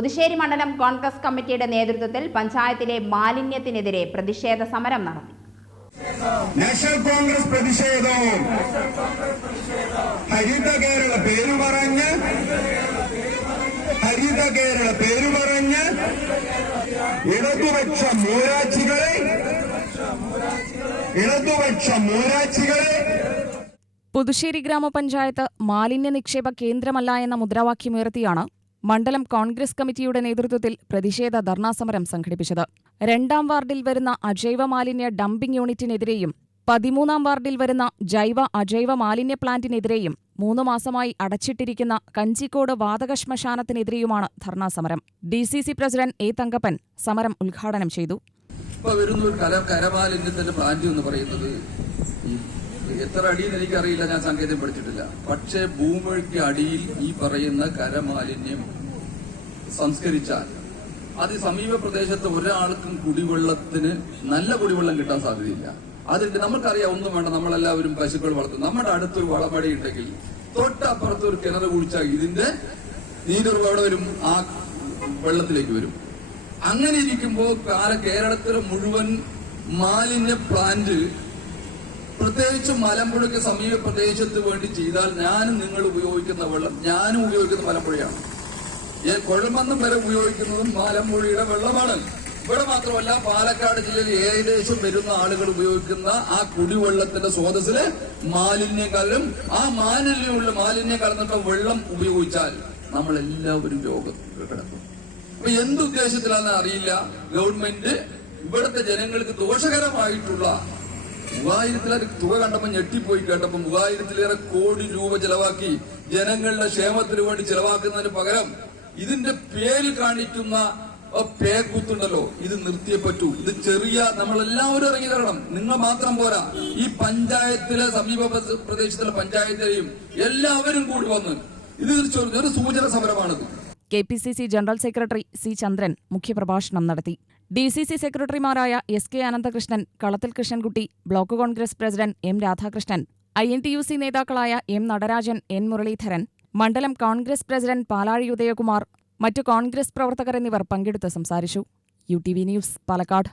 പുതുശ്ശേരി മണ്ഡലം കോൺഗ്രസ് കമ്മിറ്റിയുടെ നേതൃത്വത്തിൽ പഞ്ചായത്തിലെ മാലിന്യത്തിനെതിരെ പ്രതിഷേധ സമരം നടത്തി. നാഷണൽ കോൺഗ്രസ് പ്രതിഷേധവും ഹരിത കേരള പേരു പറഞ്ഞ് ഹരിത കേരള പേരു പറഞ്ഞ് ഇടതുപക്ഷ മൂരാച്ചികളെ ഇടതുപക്ഷ മൂരാച്ചികളെ പുതുശ്ശേരി ഗ്രാമപഞ്ചായത്ത് മാലിന്യ നിക്ഷേപ കേന്ദ്രമല്ല എന്ന മുദ്രാവാക്യമുയർത്തിയാണ് മണ്ഡലം കോൺഗ്രസ് കമ്മിറ്റിയുടെ നേതൃത്വത്തിൽ പ്രതിഷേധ ധർണാസമരം സംഘടിപ്പിച്ചത്. രണ്ടാം വാർഡിൽ വരുന്ന അജൈവ മാലിന്യ ഡംപിംഗ് യൂണിറ്റിനെതിരെയും പതിമൂന്നാം വാർഡിൽ വരുന്ന ജൈവ അജൈവ മാലിന്യ പ്ലാന്റിനെതിരെയും മൂന്നു മാസമായി അടച്ചിട്ടിരിക്കുന്ന കഞ്ചിക്കോട് വാതക ശ്മശാനത്തിനെതിരെയുമാണ് ധർണാസമരം D C C president A Thankappan സമരം ഉദ്ഘാടനം ചെയ്തു. പ്ലാന്റ് എന്ന് എത്ര അടിയിൽ എനിക്കറിയില്ല ഞാൻ സങ്കേതം പഠിച്ചിട്ടില്ല പക്ഷേ ഭൂമിക്ക് അടിയിൽ ഈ പറയുന്ന കരമാലിന്യം സംസ്കരിച്ചാൽ. അത് സമീപ പ്രദേശത്ത് ഒരാൾക്കും കുടിവെള്ളത്തിന് നല്ല കുടിവെള്ളം കിട്ടാൻ സാധ്യതയില്ല. അതുണ്ട് നമുക്കറിയാം ഒന്നും വേണ്ട നമ്മളെല്ലാവരും പശുക്കൾ വളർത്തും. നമ്മുടെ അടുത്തൊരു വളമടി ഉണ്ടെങ്കിൽ തൊട്ടപ്പുറത്ത് ഒരു കിണർ കുഴിച്ചാൽ ഇതിന്റെ നീരുറവ് വരും ആ വെള്ളത്തിലേക്ക് വരും. അങ്ങനെ ഇരിക്കുമ്പോൾ കാല കേരളത്തിലെ മുഴുവൻ മാലിന്യ പ്ലാന്റ് പ്രത്യേകിച്ച് മലമ്പുഴയ്ക്ക് സമീപ പ്രദേശത്ത് വേണ്ടി ചെയ്താൽ ഞാനും നിങ്ങൾ ഉപയോഗിക്കുന്ന വെള്ളം ഞാനും ഉപയോഗിക്കുന്ന മലമ്പുഴയാണ്. ഈ കുഴമന്നം വരെ ഉപയോഗിക്കുന്നതും മലമ്പുഴയുടെ വെള്ളമാണ്. ഇവിടെ മാത്രമല്ല പാലക്കാട് ജില്ലയിൽ ഏകദേശം വരുന്ന ആളുകൾ ഉപയോഗിക്കുന്ന ആ കുടിവെള്ളത്തിന്റെ സ്രോതസ്സിൽ മാലിന്യം കലരും ആ മാലിന്യമുള്ള മാലിന്യം കലർന്നിട്ട് വെള്ളം ഉപയോഗിച്ചാൽ നമ്മൾ എല്ലാവരും രോഗം കിടക്കും. അപ്പൊ എന്തുദ്ദേശത്തിലാണെന്ന് അറിയില്ല. ഗവൺമെന്റ് ഇവിടുത്തെ ജനങ്ങൾക്ക് ദോഷകരമായിട്ടുള്ള മൂവായിരത്തിലേറെ തുക കണ്ടപ്പോ ഞെട്ടിപ്പോയി കേട്ടപ്പോ മൂവായിരത്തിലേറെ കോടി രൂപ ചെലവാക്കി ജനങ്ങളുടെ ക്ഷേമത്തിന് വേണ്ടി ചെലവാക്കുന്നതിന് പകരം ഇതിന്റെ പേര് കാണിക്കുന്ന പേക്കുത്തുണ്ടല്ലോ ഇത് നിർത്തിയേ പറ്റൂ. ഇത് ചെറിയ നമ്മളെല്ലാവരും ഇറങ്ങി തരണം. നിങ്ങൾ മാത്രം പോരാ. ഈ പഞ്ചായത്തിലെ സമീപ പ്രദേ- പ്രദേശത്തിലെ പഞ്ചായത്തിലെയും എല്ലാവരും കൂടി വന്ന് ഇത് തീർച്ചയായും ഒരു സൂചന സമരമാണിത്. K P C C general secretary C Chandran മുഖ്യപ്രഭാഷണം നടത്തി. ഡി സി സി സെക്രട്ടറിമാരായ S K Ananthakrishnan Kalathil Krishnankutty block Congress president M Radhakrishnan I N T U C നേതാക്കളായ എം നടരാജൻ എൻ മുരളീധരൻ മണ്ഡലം കോൺഗ്രസ് പ്രസിഡന്റ് പാലാഴി ഉദയകുമാർ മറ്റു കോൺഗ്രസ് പ്രവർത്തകർ എന്നിവർ പങ്കെടുത്ത് സംസാരിച്ചു. U T V news Palakkad.